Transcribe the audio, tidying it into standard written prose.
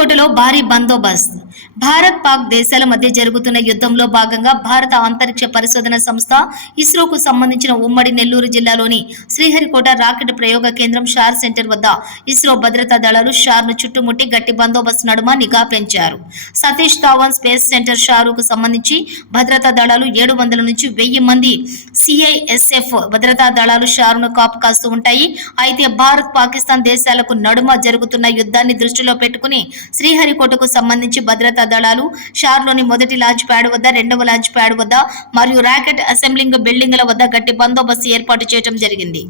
శ్రీహరికోటలో భారీ బందోబస్తు. భారత్ పాక్ దేశాల మధ్య జరుగుతున్న యుద్ధంలో భాగంగా భారత అంతరిక్ష పరిశోధన సంస్థ ఇస్రోకు సంబంధించిన ఉమ్మడి నెల్లూరు జిల్లాలోని శ్రీహరికోట రాకెట్ ప్రయోగ కేంద్రం షార్ సెంటర్ వద్ద ఇస్రో భద్రతా దళాలు షార్ను చుట్టుముట్టి గట్టి బందోబస్తు నడుమ నిఘా పెంచారు. సతీష్ ధావన్ స్పేస్ సెంటర్ షారుకు సంబంధించి భద్రతా దళాలు 700 నుంచి 1000 మంది సిఐఎస్ఎఫ్ భద్రతా దళాలు షారును కాపు కాస్తూ ఉంటాయి. అయితే భారత్ పాకిస్తాన్ దేశాలకు నడుమ జరుగుతున్న యుద్ధాన్ని దృష్టిలో పెట్టుకుని శ్రీహరికోటకు సంబంధించి భద్రతా దళాలు షార్లోని మొదటి లాంచ్ ప్యాడ్ వద్ద, రెండవ లాంచ్ ప్యాడ్ వద్ద మరియు రాకెట్ అసెంబ్లింగ్ బిల్డింగ్ల వద్ద గట్టి బందోబస్తు ఏర్పాటు చేయడం జరిగింది.